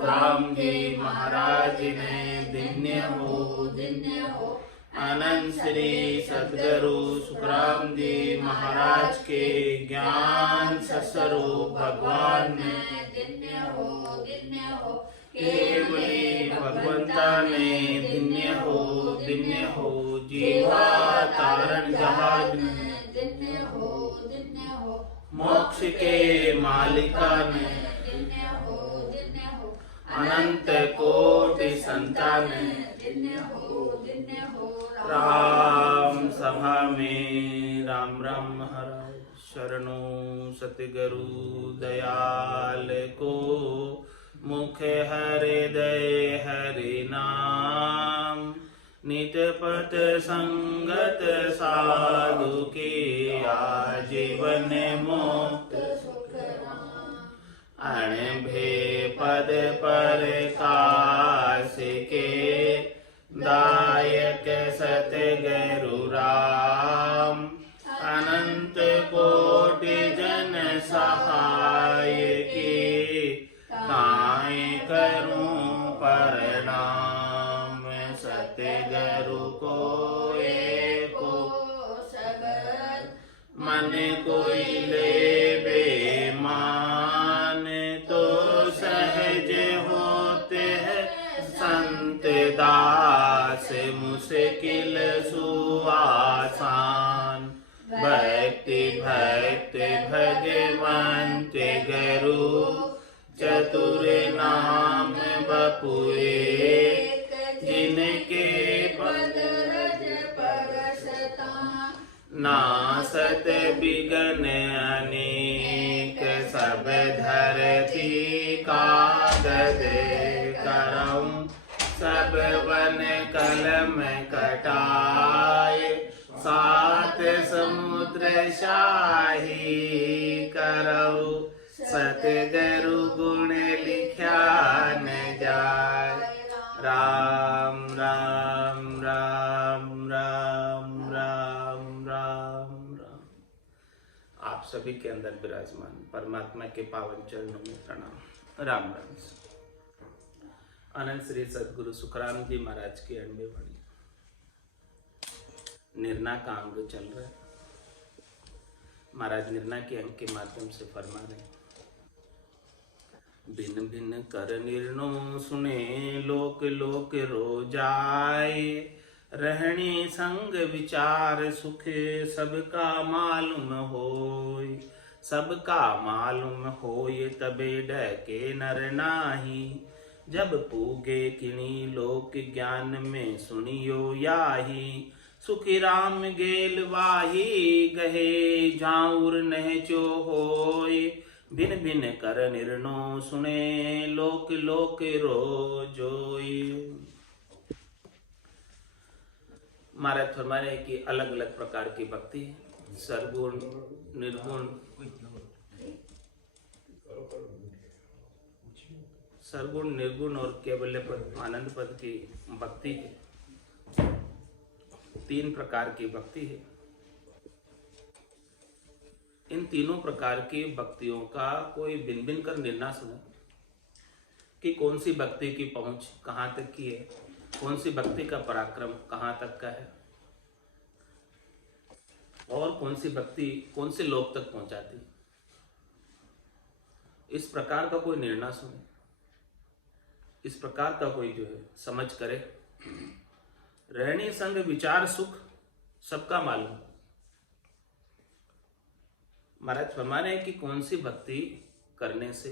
सुखराम जी महाराज ने धन्य हो। आनंद श्री सद्गुरु सुखराम जी महाराज के ज्ञान सस्वरूप भगवान ने धन्य हो। केवली भगवंता ने धन्य हो। जीवा तारण जहाज ने धन्य हो। मोक्ष के मालिका ने धन्य हो। अनंत कोटि संतान धन्य हो। राम सभा में राम राम महाराज शरणों सतगुरु दयाल को मुख हृदय हरि नाम नित पथ संगत साधु के आजीवन मोक्त अणभे पद पर काश के दायक सतगुरु राम अनंत कोटि जन सहाय की ताय करूं प्रणाम सतगुरु को एको शब्द मन कोई ले बेमान तो सहज होते हैं संत दास मुश्किल सुआसान भक्ति भगवंत गुरु चतुर नाम बपुए जिनके पद रज परसता नासत बिगन अनेक सब धरती कागज करम सब वन कलम कटाए सात समुद्र शाही करौ सतगुरु गुण लिख्या न जाय। राम राम राम राम राम राम राम। आप सभी के अंदर विराजमान परमात्मा के पावन चरणों में प्रणाम। राम राम। अनंत श्री सद्गुरु सुखराम जी महाराज की अण्डे वाणी निर्णय का अंग चल रहा है। महाराज निर्णय के अंग के माध्यम से फरमा रहे, भिन्न भिन्न कर निर्णय सुने लोक लोक रो जाए रहनी संग विचार सुख सबका मालूम होय। सबका मालूम होय तबे डके नर नाही जब पूगे किनी लोक ज्ञान में सुनियो याही। सुखी राम गेल वाही गहे झाउर नहचो होय। भिन भिन कर निर्णय सुने लोक लोक रो जोय। महाराज फरमा रहे कि अलग अलग प्रकार की भक्ति है, सरगुण निर्गुण सरगुण निर्गुण और केवल्य पद आनंद पद की भक्ति है। तीन प्रकार की भक्ति है। इन तीनों प्रकार की भक्तियों का कोई भिन्न भिन्न कर निर्णय सुने कि कौन सी भक्ति की पहुंच कहाँ तक की है, कौन सी भक्ति का पराक्रम कहाँ तक का है और कौन सी भक्ति कौन से लोक तक पहुंचाती। इस प्रकार का कोई निर्णय सुने, इस प्रकार का कोई जो है समझ करे। रहनी संग विचार सुख सबका मालूम। महाराज फरमा रहे हैं कि कौन सी भक्ति करने से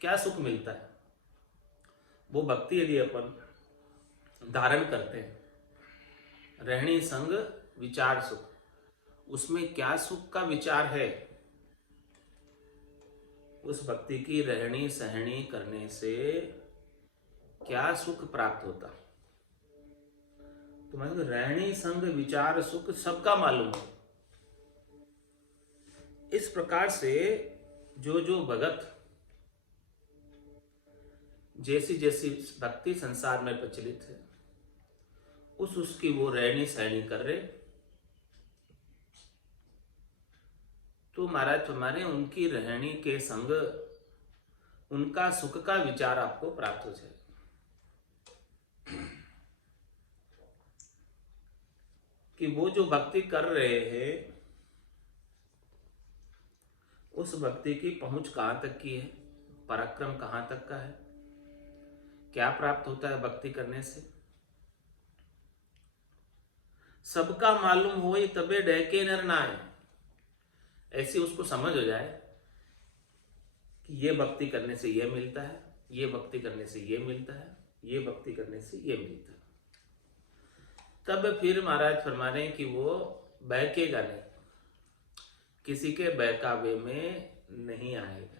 क्या सुख मिलता है। वो भक्ति यदि अपन धारण करते हैं, रहनी संग विचार सुख, उसमें क्या सुख का विचार है, उस भक्ति की रहनी सहनी करने से क्या सुख प्राप्त होता। तो मतलब रहनी संग विचार सुख सबका मालूम है। इस प्रकार से जो जो भगत जैसी जैसी भक्ति संसार में प्रचलित है उसकी वो रहनी सहनी कर रहे, तो महाराज हमारे उनकी रहनी के संग उनका सुख का विचार आपको प्राप्त हो जाए। कि वो जो भक्ति कर रहे हैं उस भक्ति की पहुंच कहां तक की है, पराक्रम कहां तक का है, क्या प्राप्त होता है भक्ति करने से। सबका मालूम हो तबे डहके नर नाए, ऐसी उसको समझ हो जाए कि ये भक्ति करने से ये मिलता है, ये भक्ति करने से ये मिलता है, ये भक्ति करने से ये मिलता है। तब फिर महाराज फरमा रहे हैं कि वो बहकेगा नहीं, किसी के बहकावे में नहीं आएगा।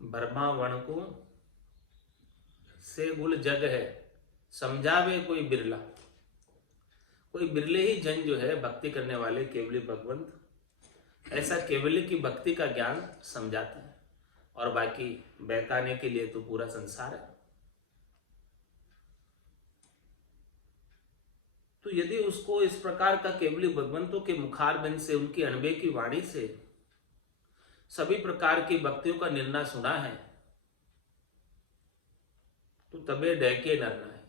ब्रह्मा वण को से गुल जग है, समझावे कोई बिरला। कोई बिरले ही जन जो है भक्ति करने वाले केवली भगवंत ऐसा केवली की भक्ति का ज्ञान समझाते हैं, और बाकी बहकाने के लिए तो पूरा संसार है। तो यदि उसको इस प्रकार का केवली भगवंतों के मुखारबिंद से, उनकी अनबे की वाणी से सभी प्रकार की भक्तियों का निर्णय सुना है, तो तबे डहके नरना है,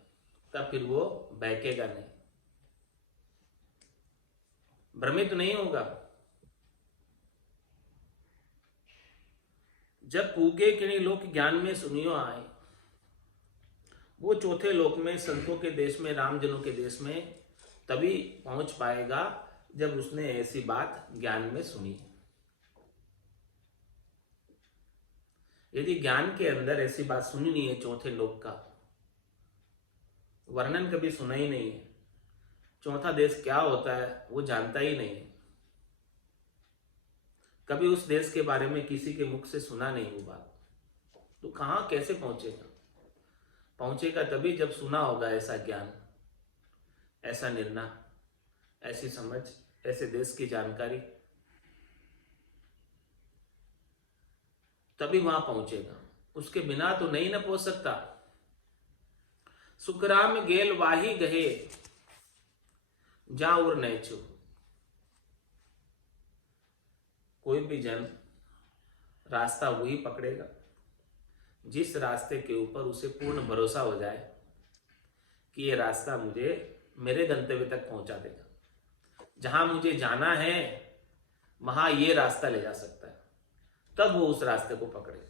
तब फिर वो बहकेगा नहीं, भ्रमित नहीं होगा। जब पूगे किणी लोक ज्ञान में सुनियो आए, वो चौथे लोक में संतों के देश में, रामजनों के देश में तभी पहुंच पाएगा जब उसने ऐसी बात ज्ञान में सुनी। यदि ज्ञान के अंदर ऐसी बात सुनी नहीं है चौथे लोक का, वर्णन कभी सुना ही नहीं है, चौथा देश क्या होता है वो जानता ही नहीं है, कभी उस देश के बारे में किसी के मुख से सुना नहीं वो बात, तो कहां कैसे पहुंचेगा? पहुंचेगा तभी जब सुना होगा ऐसा ज्ञान, ऐसा निर्णय, ऐसी समझ, ऐसे देश की जानकारी, तभी वहां पहुंचेगा। उसके बिना तो नहीं ना पहुंच सकता। सुखराम गेल वाही गहे जा और नैचो। कोई भी जन रास्ता वही पकड़ेगा जिस रास्ते के ऊपर उसे पूर्ण भरोसा हो जाए कि ये रास्ता मुझे मेरे गंतव्य तक पहुंचा देगा, जहां मुझे जाना है वहां ये रास्ता ले जा सकता है, तब वो उस रास्ते को पकड़ेगा।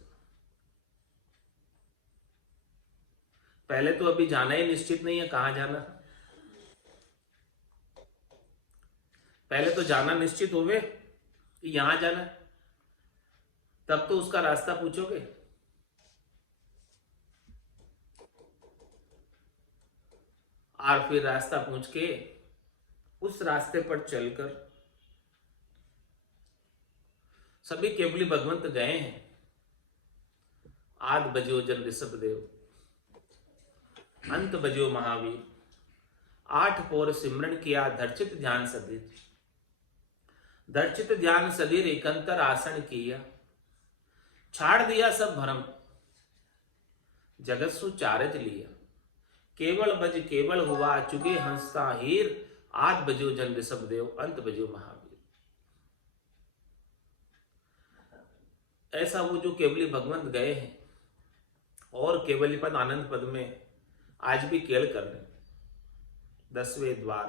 पहले तो अभी जाना ही निश्चित नहीं है, कहां जाना। पहले तो जाना निश्चित होवे कि यहां जाना, तब तो उसका रास्ता पूछोगे। और फिर रास्ता पूछ के उस रास्ते पर चलकर सभी केवली भगवंत गए हैं। आद बजो जन ऋषभ देव, अंत बजो महावीर, 8 पोर सिमरन किया धर्चित ध्यान सदीर। धर्चित ध्यान सदीर एकंतर आसन किया, छाड़ दिया सब भरम, जगत सु चारज लिया। केवल बज केवल हुआ चुगे हंसता हीर, आद बजो जन ऋषभ देव, अंत बजो महावीर। ऐसा वो जो केवली भगवंत गए हैं और केवली पद आनंद पद में आज भी केल कर रहे। 10वें द्वार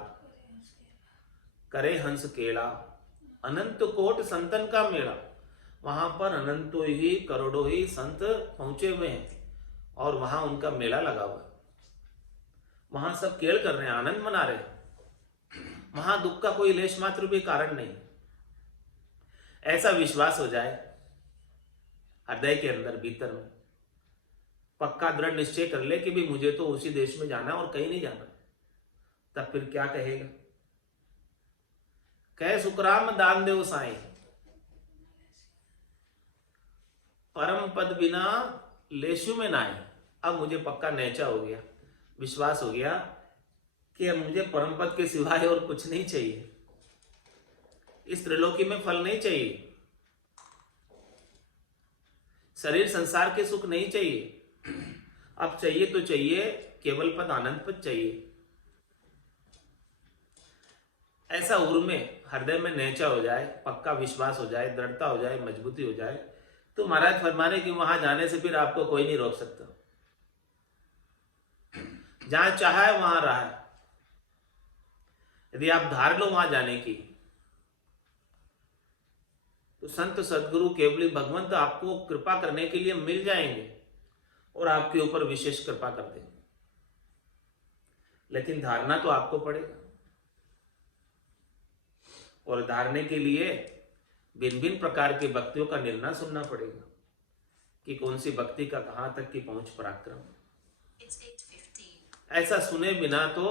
करे हंस केला, अनंत कोट संतन का मेला। वहां पर अनंतों ही करोड़ों ही संत पहुंचे हुए हैं और वहां उनका मेला लगा हुआ है। वहां सब केल कर रहे हैं, आनंद मना रहे हैं, वहां दुख का कोई लेश मात्र भी कारण नहीं। ऐसा विश्वास हो जाए हृदय के अंदर भीतर में, पक्का दृढ़ निश्चय कर ले कि भी मुझे तो उसी देश में जाना और कहीं नहीं जाना, तब फिर क्या कहेगा? कहे सुखराम दान देव साईं, परम पद बिना लेशु में नाई। अब मुझे पक्का नेचा हो गया, विश्वास हो गया कि अब मुझे परम पद के सिवाय और कुछ नहीं चाहिए, इस त्रिलोकी में फल नहीं चाहिए, शरीर संसार के सुख नहीं चाहिए। अब चाहिए तो चाहिए केवल पद, आनंद पद चाहिए। ऐसा उर्मे हृदय में नेचा हो जाए, पक्का विश्वास हो जाए, दृढ़ता हो जाए, मजबूती हो जाए, तो महाराज फरमाने कि वहां जाने से फिर आपको कोई नहीं रोक सकता। जहां चाहा है वहां रहा है। यदि आप धार लो वहां जाने की, तो संत सदगुरु केवली भगवंत आपको कृपा करने के लिए मिल जाएंगे और आपके ऊपर विशेष कृपा कर देंगे। लेकिन धारना तो आपको पड़ेगा, और धारने के लिए भिन्न भिन्न प्रकार के भक्तियों का निर्णय सुनना पड़ेगा कि कौन सी भक्ति का कहां तक की पहुंच पराक्रम। ऐसा सुने बिना तो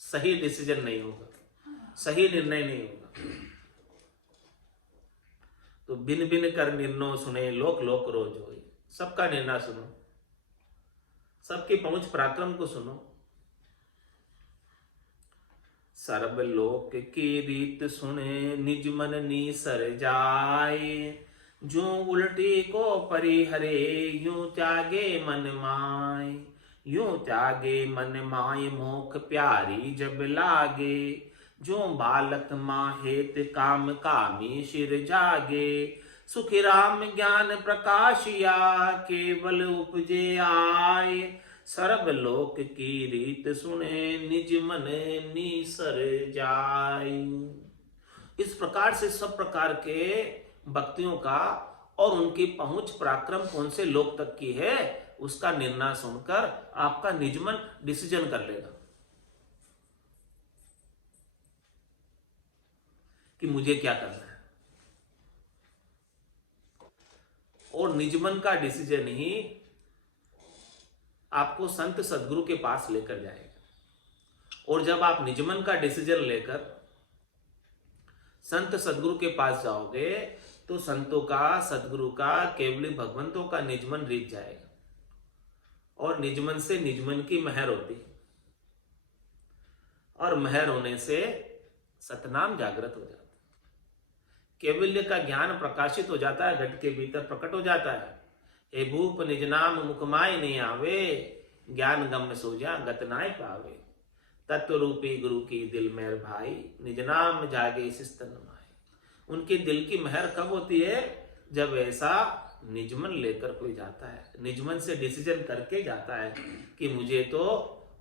सही डिसीजन नहीं होगा, सही निर्णय नहीं होगा। तो बिन बिन कर निर्णय सुने, लोक लोक रोज होई। सबका निर्णय सुनो, सबकी पहुंच पराक्रम को सुनो। सर्वलोक की रीत सुने, निज मन नीसर जाए। जो उल्टी को परिहरे, यूं त्यागे मन माय। यूं त्यागे मन माय, मोख प्यारी जब लागे। जो बालक माहेत, काम कामी शिर जागे। सुखी राम ज्ञान प्रकाशिया, केवल उपजे आए। सर्वलोक की रीत सुने, निज मन नीसर जाय। इस प्रकार से सब प्रकार के भक्तियों का और उनकी पहुंच पराक्रम कौन से लोक तक की है, उसका निर्णय सुनकर आपका निजमन डिसीजन कर लेगा कि मुझे क्या करना है। और निजमन का डिसीजन ही आपको संत सदगुरु के पास लेकर जाएगा। और जब आप निजमन का डिसीजन लेकर संत सदगुरु के पास जाओगे, तो संतों का, सदगुरु का, केवली भगवंतों का निजमन रीत जाएगा। और निजमन से निजमन की महर होती है, और महर होने से सतनाम जागृत हो जाता है। केवल्य का ज्ञान प्रकाशित हो जाता है, घट के भीतर प्रकट हो जाता है। ए भूप निज नाम मुखमाय नहीं आवे, ज्ञान गम सोजा गत नाय पावे। तत्व रूपी गुरु की दिल मेहर भाई, निज नाम जागे सिस्तन माय। उनके दिल की महर कब होती है? जब ऐसा निजमन लेकर कोई जाता है, निजमन से डिसीजन करके जाता है कि मुझे तो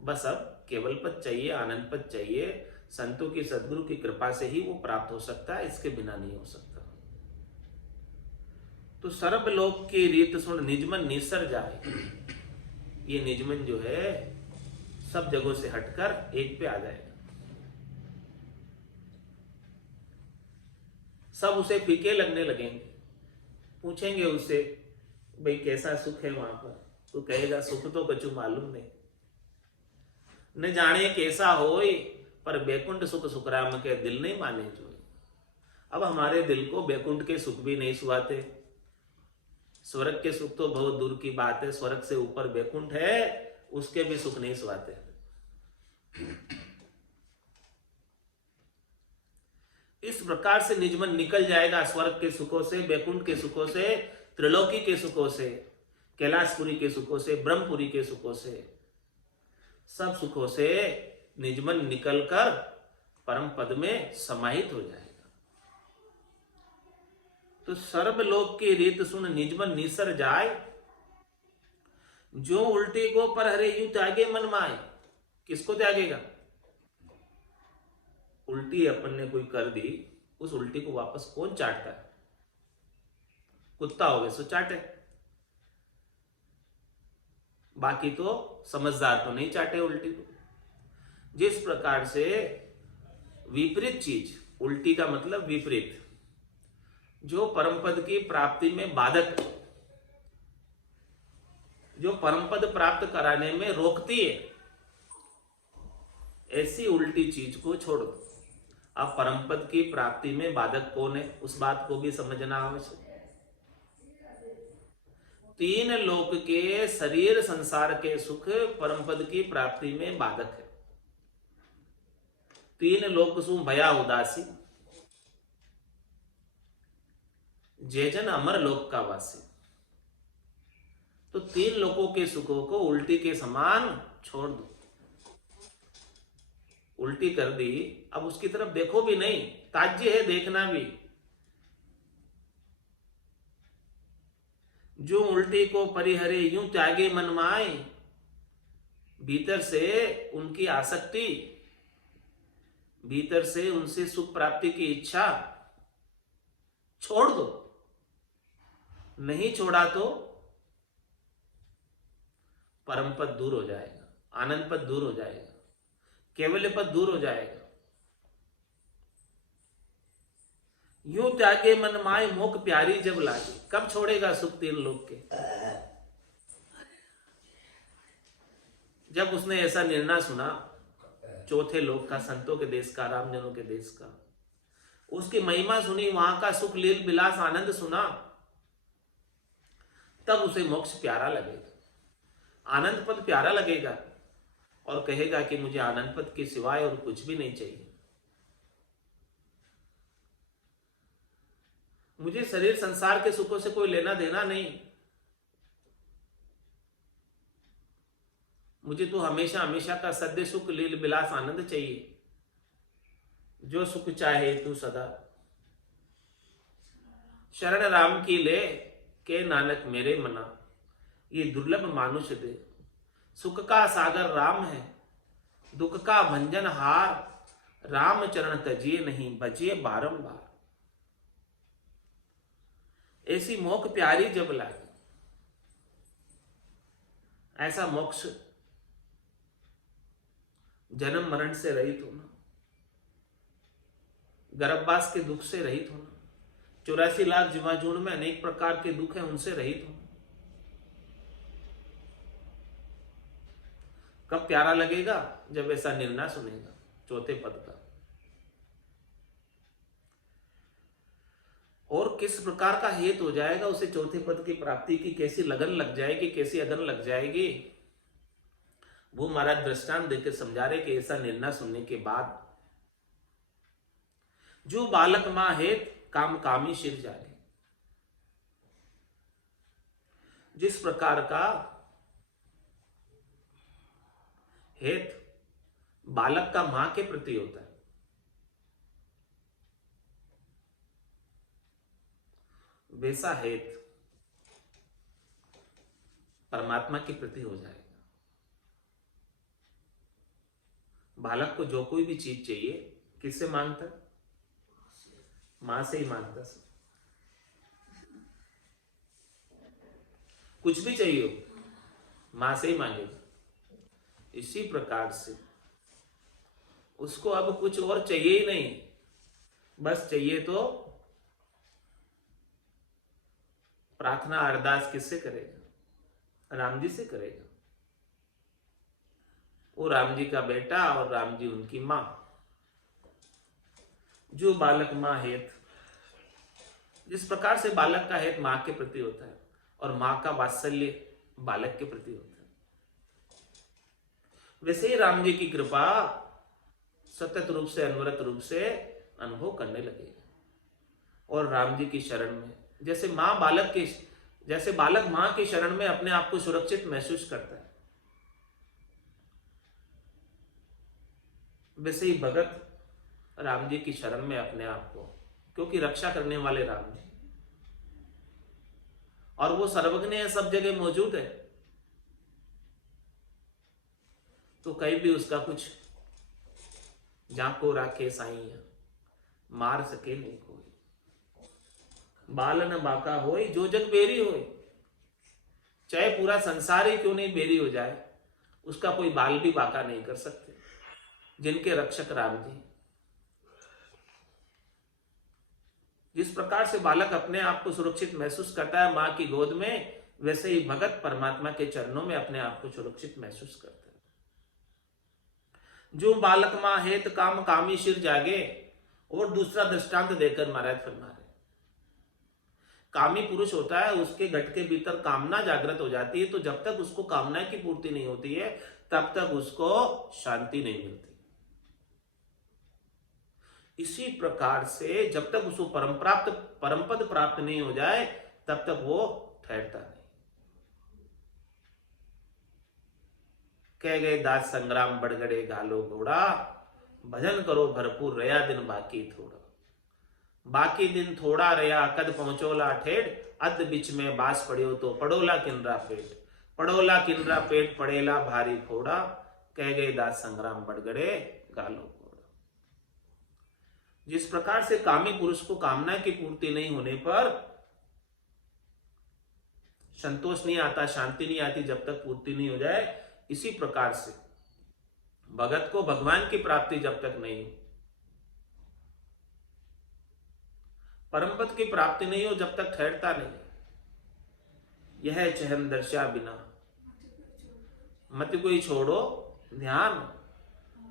बस अब केवल पद चाहिए, आनंद पद चाहिए। संतों की, सदगुरु की कृपा से ही वो प्राप्त हो सकता है, इसके बिना नहीं हो सकता। तो सर्वलोक की रीत सुन, निजमन निसर जाए। ये निजमन जो है सब जगहों से हटकर एक पे आ जाएगा। सब उसे फीके लगने लगेंगे। पूछेंगे उससे, भाई कैसा सुख है वहां पर? तो कहेगा सुख तो कछु मालूम नहीं, न जाने कैसा होए, पर बैकुंठ सुख सुखराम के दिल नहीं माने जो। अब हमारे दिल को बैकुंठ के सुख भी नहीं सुहाते। स्वर्ग के सुख तो बहुत दूर की बात है, स्वर्ग से ऊपर बैकुंठ है, उसके भी सुख नहीं सुहाते। इस प्रकार से निजमन निकल जाएगा स्वर्ग के सुखों से, बैकुंठ के सुखों से, त्रिलोकी के सुखों से, कैलाशपुरी के सुखों से, ब्रह्मपुरी के सुखों से, सब सुखों से निजमन निकलकर परम पद में समाहित हो जाएगा। तो सर्वलोक की रीत सुन, निजमन निसर जाए। जो उल्टी को पर हरे, यूं त्यागे मन माए। किसको त्यागेगा? उल्टी अपन ने कोई कर दी, उस उल्टी को वापस कौन चाटता है? कुत्ता हो गए सो चाटे, बाकी तो समझदार तो नहीं चाटे उल्टी को। जिस प्रकार से विपरीत चीज, उल्टी का मतलब विपरीत, जो परमपद की प्राप्ति में बाधक, जो परमपद प्राप्त कराने में रोकती है, ऐसी उल्टी चीज को छोड़ दो। अब परमपद की प्राप्ति में बाधक कौन है, उस बात को भी समझना आवश्यक। तीन लोक के शरीर संसार के सुख परमपद की प्राप्ति में बाधक है। तीन लोक सु भया उदासी, जय जन अमर लोक का वासी। तो तीन लोकों के सुखों को उल्टी के समान छोड़ दो। उल्टी कर दी, अब उसकी तरफ देखो भी नहीं, ताज्य है देखना भी। जो उल्टी को परिहरे यूं त्यागे मन माए, भीतर से उनकी आसक्ति, भीतर से उनसे सुख प्राप्ति की इच्छा छोड़ दो। नहीं छोड़ा तो परम पद दूर हो जाएगा, आनंद पद दूर हो जाएगा, केवल्य पद दूर हो जाएगा। यूं त्यागे मन माए मोक प्यारी जब लागे। कब छोड़ेगा सुख तीन लोक के? जब उसने ऐसा निर्णय सुना, चौथे लोक का, संतों के देश का, रामजनों के देश का, उसकी महिमा सुनी, वहां का सुख लील विलास आनंद सुना, तब उसे मोक्ष प्यारा लगेगा, आनंद पद प्यारा लगेगा, और कहेगा कि मुझे आनंद पद के सिवाय और कुछ भी नहीं चाहिए। मुझे शरीर संसार के सुखों से कोई लेना देना नहीं, मुझे तो हमेशा हमेशा का सद्य सुख लील विलास आनंद चाहिए। जो सुख चाहे तू सदा, शरण राम की ले के नानक मेरे मना। ये दुर्लभ मानुष दे, सुख का सागर राम है, दुख का भंजन हार, राम चरण तजिए नहीं बजिए बारंबार। ऐसी मोक्ष प्यारी जब लागे, ऐसा मोक्ष जन्म मरण से रहित होना, गर्भवास के दुख से रहित होना, 84 लाख जीवाणु में अनेक प्रकार के दुख हैं, उनसे रहित होना। कब प्यारा लगेगा? जब ऐसा निर्णय सुनेगा चौथे पद का। और किस प्रकार का हेतु हो जाएगा उसे चौथे पद की प्राप्ति की, कैसी लगन लग जाएगी, कैसी अगन लग जाएगी, वो महाराज दृष्टांत देकर समझा रहे कि ऐसा निर्णय सुनने के बाद जो बालक मां हेत काम कामी शिर जागे। जिस प्रकार का हेत बालक का मां के प्रति होता है, वैसा हेत परमात्मा के प्रति हो जाएगा। बालक को जो कोई भी चीज चाहिए किससे मांगता है? मां से ही मांगता है। कुछ भी चाहिए हो मां से ही मांगेगा। इसी प्रकार से उसको अब कुछ और चाहिए ही नहीं, बस चाहिए तो प्रार्थना अरदास किससे करेगा? राम जी से करेगा। वो राम जी का बेटा और राम जी उनकी मां। जो बालक मां हेत, जिस प्रकार से बालक का हेत मां के प्रति होता है और मां का वात्सल्य बालक के प्रति होता है, वैसे ही राम जी की कृपा सतत रूप से अनवरत रूप से अनुभव करने लगेगा। और राम जी की शरण में जैसे बालक मां की शरण में अपने आप को सुरक्षित महसूस करता है, वैसे ही भगत राम जी की शरण में अपने आप को, क्योंकि रक्षा करने वाले राम जी, और वो सर्वज्ञ है, सब जगह मौजूद है, तो कहीं भी उसका कुछ जाको राखे साईं, मार सके नहीं कोई। बाल न बाका होई जो जग बेरी होई। चाहे पूरा संसार ही क्यों नहीं बेरी हो जाए, उसका कोई बाल भी बाका नहीं कर सकते, जिनके रक्षक राम जी। जिस प्रकार से बालक अपने आप को सुरक्षित महसूस करता है मां की गोद में, वैसे ही भगत परमात्मा के चरणों में अपने आप को सुरक्षित महसूस करता है। जो बालक मां हेत काम कामी शिर जागे। और दूसरा दृष्टांत देकर महाराज फरमा रहे, कामी पुरुष होता है, उसके घट के भीतर कामना जागृत हो जाती है, तो जब तक उसको कामना की पूर्ति नहीं होती है तब तक उसको शांति नहीं मिलती। इसी प्रकार से जब तक उसको परमपद प्राप्त नहीं हो जाए तब तक वो ठहरता नहीं। कह गए दास संग्राम बड़गड़े गालो घोड़ा, भजन करो भरपूर, रया दिन बाकी थोड़ा। बाकी दिन थोड़ा रया, कद पहुंचोला ठेठ, अध बिच में बास पड़ियो तो पड़ोला किनरा पेट। पड़ोला किनरा पेट पड़ेला भारी फोड़ा, कह गए दास संग्राम बड़गड़े गालो घोड़ा। जिस प्रकार से कामी पुरुष को कामना की पूर्ति नहीं होने पर संतोष नहीं आता, शांति नहीं आती जब तक पूर्ति नहीं हो जाए, इसी प्रकार से भगत को भगवान की प्राप्ति जब तक नहीं हो, परम पद की प्राप्ति नहीं हो, जब तक ठहरता नहीं। यह चहन दर्शा बिना मत कोई छोड़ो ध्यान,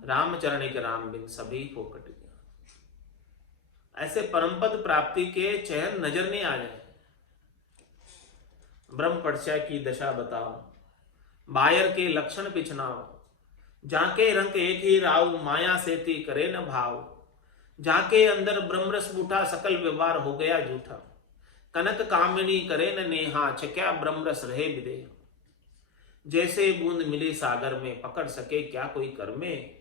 रामचरण के राम बिन सभी फोकट गया। ऐसे परम पद प्राप्ति के चहन नजर नहीं आ जाए। ब्रह्म पड़शा की दशा बताओ, बायर के लक्षण पिछनाओ, जाके रंग एक ही राव, माया से थी करे न भाव। जाके अंदर ब्रह्मरस बूठा, सकल व्यवहार हो गया झूठा। कनक कामिनी करे न नेहा, छक्या ब्रह्मरस रहे विदेह। जैसे बूंद मिली सागर में, पकड़ सके क्या कोई कर में।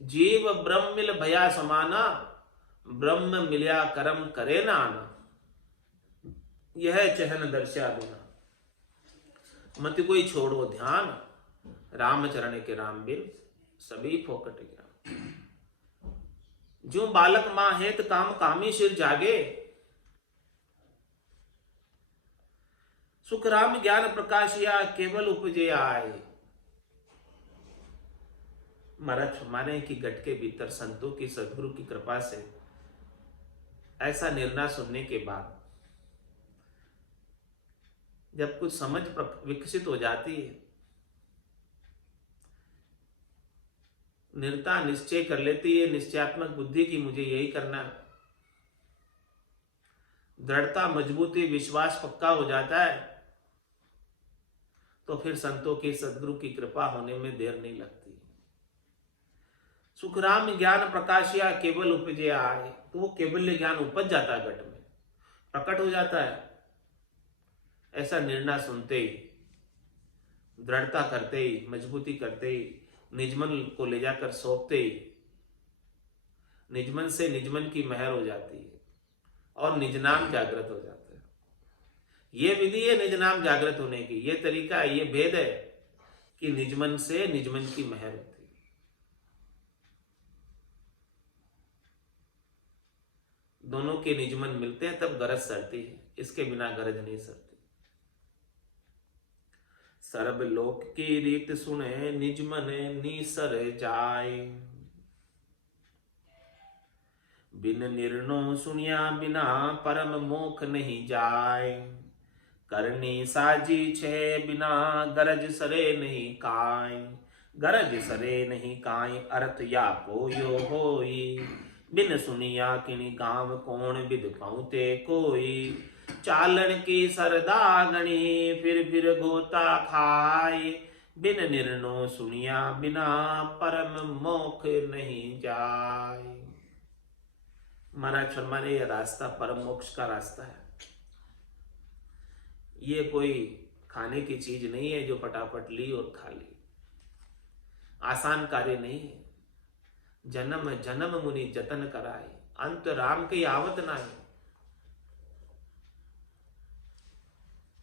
जीव ब्रह्म मिल भया समाना, ब्रह्म मिल्या करम करे न आना। यह चहन दर्शा बिना मत कोई छोड़ो ध्यान, रामचरण के राम बिन सभी फोकट गया। जो बालक मां हेत काम कामी सिर जागे, सुख राम ज्ञान प्रकाशिया केवल उपजे आए। महाराज माने कि गट के भीतर संतों की सदगुरु की कृपा से ऐसा निर्णय सुनने के बाद जब कुछ समझ विकसित हो जाती है, निर्ता निश्चय कर लेती है, निश्चयात्मक बुद्धि की मुझे यही करना, दृढ़ता मजबूती विश्वास पक्का हो जाता है, तो फिर संतों की सदगुरु की कृपा होने में देर नहीं लगती। सुखराम ज्ञान प्रकाशिया केवल उपजे आए, तो वो केवल ज्ञान उपज जाता है, घट में प्रकट हो जाता है। ऐसा निर्णय सुनते ही, दृढ़ता करते ही, मजबूती करते ही, निजमन को ले जाकर सौंपते ही निजमन से निजमन की महर हो जाती है और निजनाम जागृत हो जाता है। ये विधि है निजनाम जागृत होने की, ये तरीका है, ये भेद है कि निजमन से निजमन की महर होती है। दोनों के निजमन मिलते हैं तब गरज सरती है, इसके बिना गरज नहीं सरती। सर्व लोक की रीत सुने, निजमन निसर जाए। बिन निर्णो सुनिया बिना, परम मोख नहीं जाए। करनी साजी छे बिना, गरज सरे नहीं काई। गरज सरे नहीं काई, अर्थ या पोयो होई। बिन सुनिया किनी गांव, कौन विद पाउते कोई। चालन की सरदा गणी, फिर गोता खाए। बिन निर्णो सुनिया बिना, परम मोख नहीं जाए। महाराज फरमाने यह रास्ता परम मोक्ष का रास्ता है। ये कोई खाने की चीज नहीं है जो फटाफट ली और खा ली। आसान कार्य नहीं है। जन्म जन्म मुनि जतन कराए, अंत राम की आवत ना है।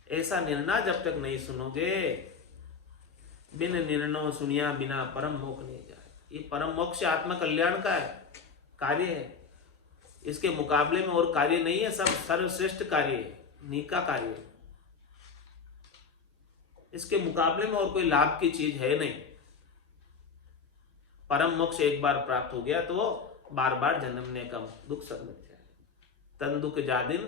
ऐसा निर्णय जब तक नहीं सुनोगे, बिन निर्णय सुनिया बिना, परम मोक्ष नहीं जाए। ये परम मोक्ष आत्म कल्याण का है, कार्य है। इसके मुकाबले में और कार्य नहीं है, सब सर्वश्रेष्ठ कार्य है, नीका कार्य है। इसके मुकाबले में और कोई लाभ की चीज है नहीं। परम मोक्ष एक बार प्राप्त हो गया तो बार बार जन्मने का दुख सब मिट जाए। तन दुख जादिन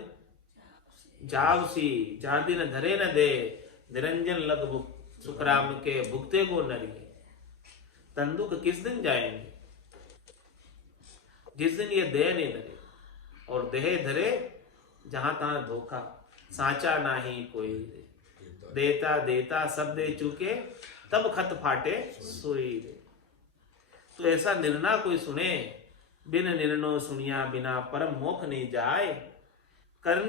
जावसी, जादिन धरे न दे। निरंजन लग भुक, सुखराम के भुगते को नरी। तन दुख किस दिन जाएंगे? जिस दिन ये देह नहीं धरे। और देह धरे जहां तहां धोखा, साचा नाही कोई दे। देता देता सब दे चुके, तब खत फाटे सुई दे। तो ऐसा निर्णय कोई सुने, बिन निर्णय सुनिया बिना, परम मोख नहीं जाए। करने